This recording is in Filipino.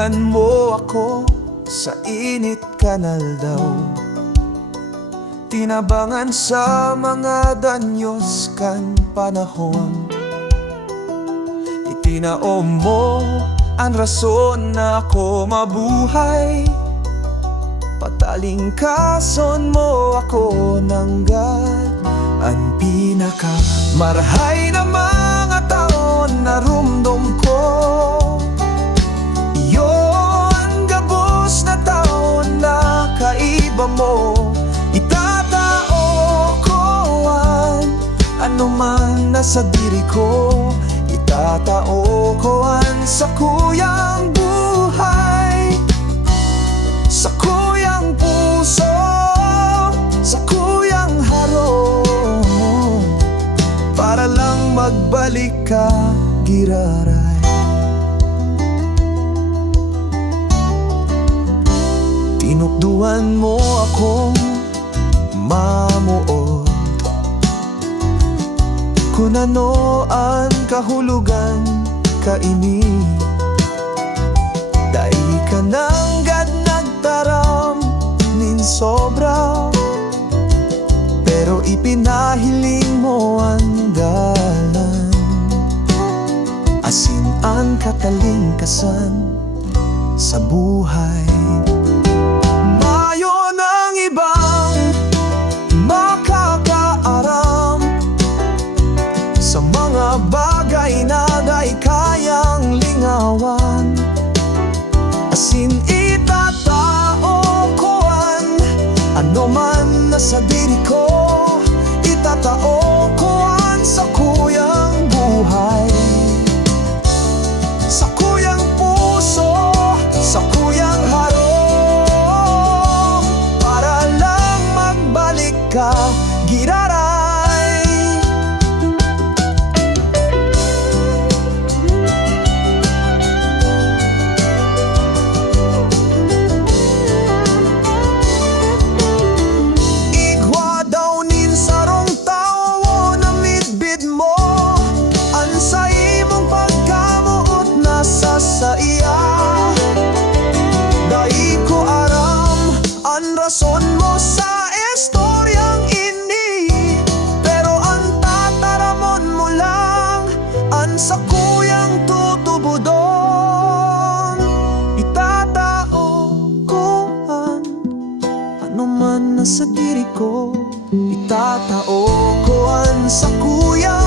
Tinabangan mo ako sa init kanal daw, tinabangan sa mga danyos kan panahon. Itinaom mo ang rason na ako mabuhay, patalingkason mo ako ng ang pinakamarhay na mga taon na rumdom ko. Iyon gabos na taon na kaiba mo, itatao ko ano man nasa diri ko, itatao ko sa kuyang buhay, sa kuyang puso, sa kuyang harong, para lang magbalik ka giraray. Tinukduan mo akong mamuot, kung ano ang kahulugan kaini. Dahil ka nang gad nagtaram nin sobra, pero ipinahiling mo ang dalan, asin ang katalingkasan sa buhay. Mayo ng ibang makakaaram sa mga bagay na day kayang lingawan, asin itatao ko ano man nasa diri ko, itatao ko sa kuyang buhay, sa kuyang puso, sa kuyang harong, para lang magbalik ka giraray. Sa iya dai ko aram ang rason mo sa istoryang ini, pero ang tataramon mo lang ang sa kuyang tutubudon. Itatao ko ano man nasa diri ko, itatao ko sa kuyang